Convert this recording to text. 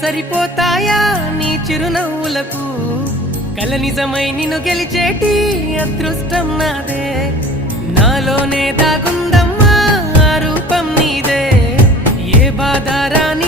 సరిపోతాయా నీ చిరునవ్వులకు కల నిజమై నిన్ను గెలిచేటి అదృష్టం నాదే నాలోనే దాగుందమ్మా ఆ రూపం నీదే ఏ బాధ రాని